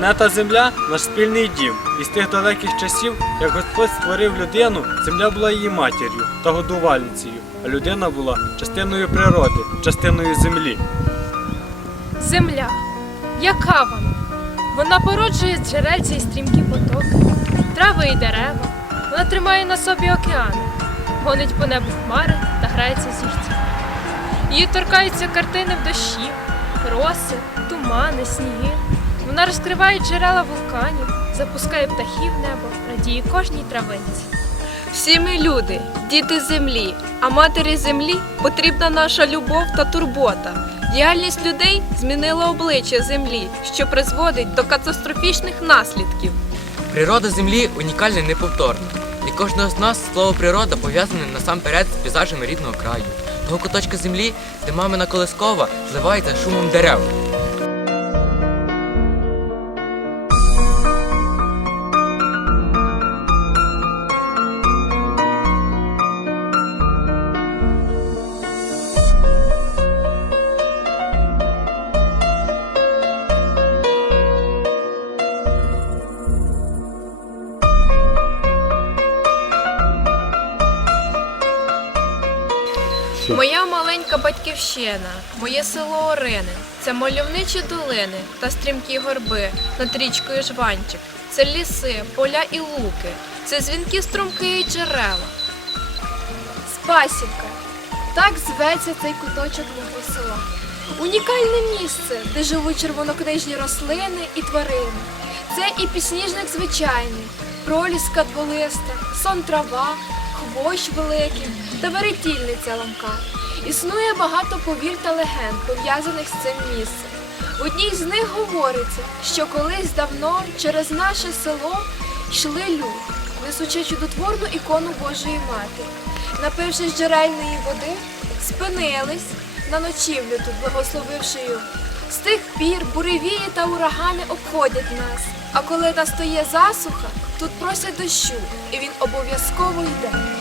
Планета Земля наш спільний дім. І з тих далеких часів, як Господь створив людину, земля була її матір'ю та годувальницею, а людина була частиною природи, частиною землі. Земля. Яка вона? Вона породжує джерельця і стрімкі потоки, трави і дерева. Вона тримає на собі океани, гонить по небу хмари та грається зірці. Її торкаються картини в дощі, роси, тумани, сніги. Вона розкриває джерела вулканів, запускає птахів в небо, радіє кожній травинці. Всі ми люди, діти землі, а матері землі потрібна наша любов та турбота. Діяльність людей змінила обличчя землі, що призводить до катастрофічних наслідків. Природа землі унікальна і неповторна. Для кожного з нас слово природа пов'язане насамперед з пейзажами рідного краю. Того куточка землі, де мамина колискова зливається шумом дерев. Моя маленька батьківщина, моє село Орини, це мальовничі долини та стрімкі горби над річкою Жванчик. Це ліси, поля і луки, це дзвінки струмки і джерела. Спасівка. Так зветься цей куточок мого села. Унікальне місце, де живуть червонокнижні рослини і тварини. Це і пісніжник звичайний, проліска дволиста, сон трава, хвощ великий та веретільниця ламка. Існує багато повір та легенд, пов'язаних з цим місцем. В одній з них говориться, що колись давно через наше село йшли люди, несучи чудотворну ікону Божої Матері. Напившись джерельної води, спинились на ночівлю тут, благословивши його. З тих пір буревії та урагани обходять нас. А коли настає засуха, тут просять дощу, і він обов'язково йде.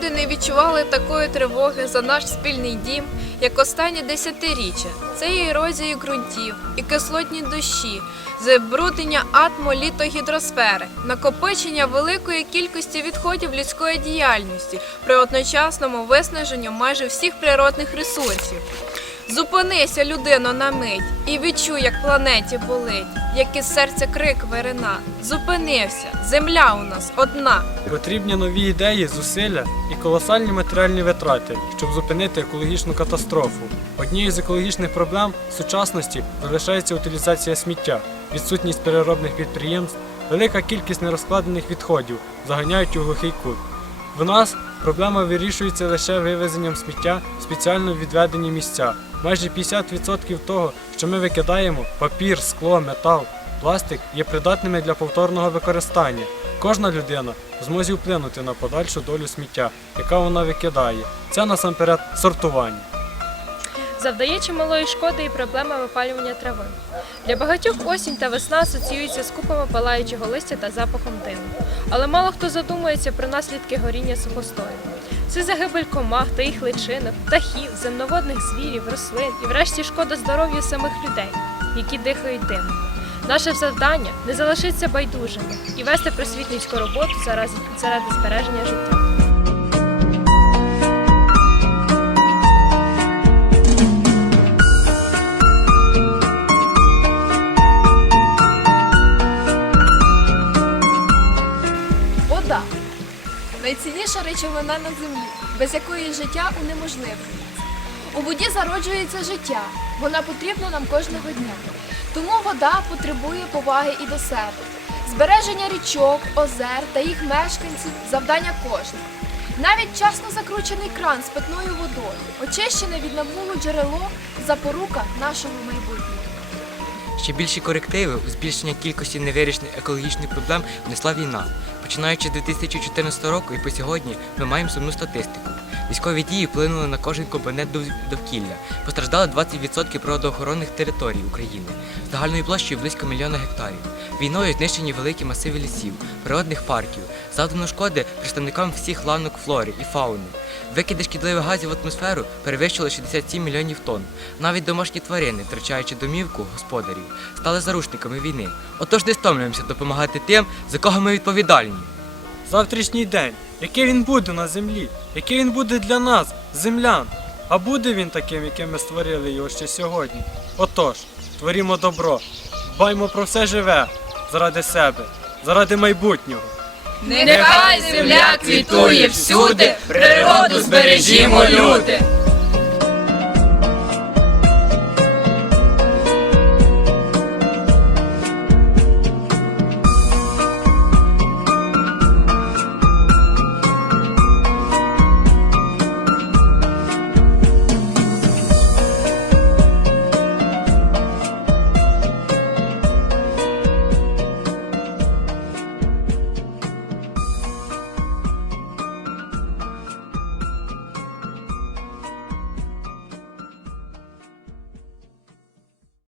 Люди не відчували такої тривоги за наш спільний дім, як останні десятиріччя. Це і ерозії ґрунтів, і кислотні дощі, забруднення атмолітогідросфери, накопичення великої кількості відходів людської діяльності при одночасному виснаженню майже всіх природних ресурсів. Зупинися, людино, на мить, і відчуй, як планеті болить, як із серця крик вирина. Зупинився, земля у нас одна. Потрібні нові ідеї, зусилля і колосальні матеріальні витрати, щоб зупинити екологічну катастрофу. Однією з екологічних проблем сучасності залишається утилізація сміття, відсутність переробних підприємств, велика кількість нерозкладених відходів заганяють у глухий кут. В нас проблема вирішується лише вивезенням сміття в спеціально відведені місця. Майже 50% того, що ми викидаємо папір, скло, метал, пластик є придатними для повторного використання. Кожна людина в змозі вплинути на подальшу долю сміття, яка вона викидає. Це насамперед сортування. Завдає чималої шкоди і проблема випалювання трави. Для багатьох осінь та весна асоціюються з купами палаючого листя та запахом диму. Але мало хто задумується про наслідки горіння сухостою. Це загибель комах та їх личинок, птахів, земноводних звірів, рослин і врешті шкода здоров'ю самих людей, які дихають димом. Наше завдання не залишитися байдужими і вести просвітницьку роботу заради збереження життя. Найцінніша речовина на землі, без якої життя унеможливлюється. У воді зароджується життя, вона потрібна нам кожного дня. Тому вода потребує поваги і до себе. Збереження річок, озер та їх мешканців завдання кожного. Навіть вчасно закручений кран з питною водою, очищене від намулу джерело запорука нашого майбутнього. Ще більші корективи у збільшення кількості невирішених екологічних проблем внесла війна. Починаючи з 2014 року і по сьогодні ми маємо сумну статистику. Військові дії вплинули на кожен компонент дов- довкілля. Постраждали 20% природоохоронних територій України загальною площею близько мільйона гектарів. Війною знищені великі масиви лісів, природних парків, завдано шкоди представникам всіх ланок флори і фауни. Викиди шкідливих газів в атмосферу перевищили 67 мільйонів тонн. Навіть домашні тварини, втрачаючи домівку господарів, стали заручниками війни. Отож не стомлюємося допомагати тим, за кого ми відповідальні. Завтрашній день, який він буде на землі, який він буде для нас, землян. А буде він таким, яким ми створили його ще сьогодні. Отож, творімо добро, дбаймо про все живе заради себе, заради майбутнього. Нехай земля квітує всюди, природу збережімо, люди.